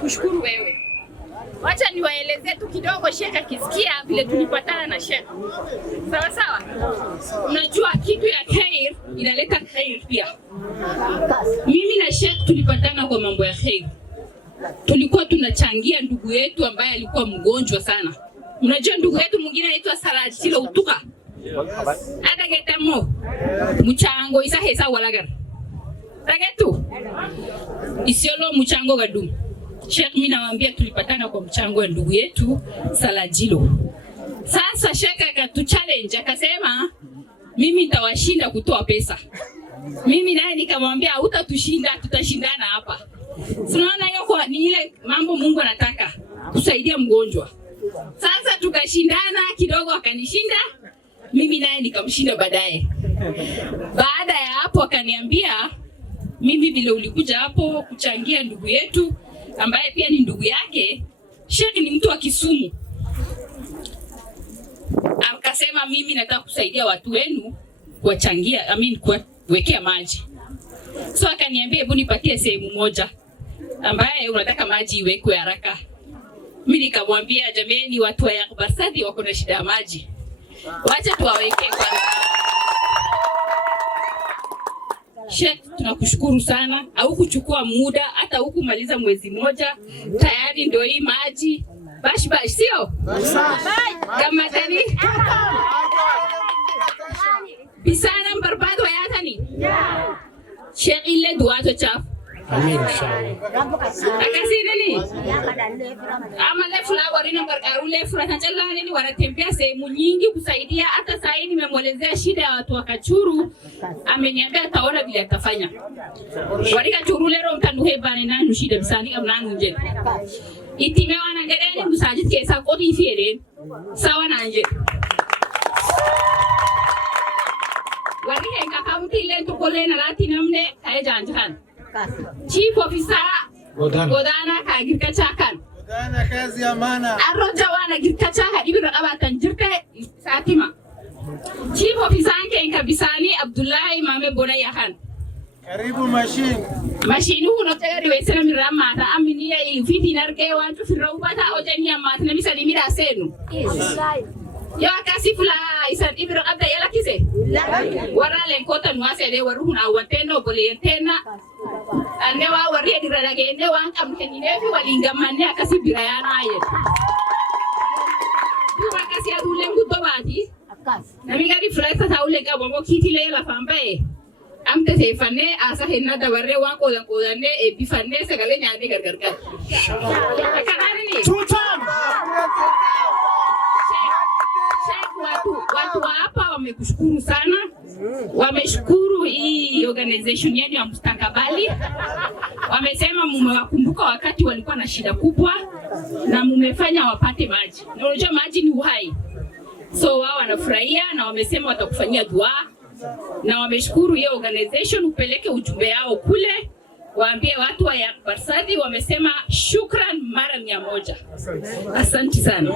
Kushukuru wewe. Wacha niwaeleze tu kidogo Sheikh akisikia vile tulipatana na Sheikh. Sawa sawa? Unajua kitu ya khair inaleta khair pia. Mimi na Sheikh tulipatana kwa mambo ya khair. Tulikuwa tunachangia ndugu yetu ambaye alikuwa mgonjwa sana. Unajua ndugu yetu mwingine anaitwa Sarajilo Utuka. Ada getamo. Mchango isa hesa walagar. Tagetu. Isiolo mchango gadum. Sheikh mimi nawaambia tulipatana kwa mchango wa ndugu yetu Salajilo. Sasa Sheikh akatuchallenge akasema mimi nitawashinda kutoa pesa. Mimi naye nikamwambia hutatushinda, tutashindana hapa. Tunaona hiyo kwa ni ile mambo Mungu anataka kusaidia mgonjwa. Sasa tukashindana kidogo akanishinda, mimi naye nikamshinda baadaye. Baada ya hapo akaniambia mimi vile ulikuja hapo kuchangia ndugu yetu ambaye pia ni ndugu yake, Sheikh ni mtu wa Kisumu. Akasema mimi nataka kusaidia watu wenu kuwachangia, kuwekea maji. So akaniambia hebu nipatie sehemu moja ambaye unataka maji iwekwe haraka. Mimi nikamwambia jameni, watu wa Barsadi wako na shida ya maji. Wacha tuwaweke kwanza. Sheikh tunakushukuru sana, au kuchukua muda hata hukumaliza mwezi moja tayari ndio hii maji bash sio kama tani bisana mbarbado ya tani Sheikh ile duato chafu amin inshallah akasireni ama le flower ina ule flower tanjala ni wanatembea sehemu nyingi kusaidia. Hata sasa hivi nimemwelezea shida ya watu wa Kachuru, ameniambia ataona vile atafanya. Walika churulero mtanuhe bani na nushida bisani kama nanje itime wana ngereni musajid kesa kodi fiere sawa nanje walika kaunti ile tukole na lati namne kaya janjan Chief Officer Godana ka agriculture kan Godana kazi ya maana arroja wana agriculture hadibi rakabatan jirka satima Chief Officer anke kabisani Abdullahi Mame Bonaya kan karibu machine huno tayari wesera mirama ta aminia ifiti narke watu firauba ojenia matna misali mira senu ya kasifula isan ibro abda yala kise warale kota nuase de waruhuna wateno bolentena andewa warri dirage ndewa am kenine fi walinga manne akasibira yana ye duwa kasi adule ngutobati namiga di flexa taule ka bongo kitile la fambae amte se fane asa henna da warre wa ko dan ko danne e bi fane se gale nyaade gargar kanani ni chutam watu hapa wamekushukuru sana. Wameshukuru hii organization yenu ya mustakabali. Wamesema mumewakumbuka wakati walikuwa na shida kubwa na mumefanya wapate maji. Na unajua maji ni uhai. So wao wanafurahia na wamesema watakufanyia dua. Na wameshukuru hiyo organization, upeleke ujumbe yao kule. Waambie watu wa Barsadi wamesema shukran mara 100. Asante sana.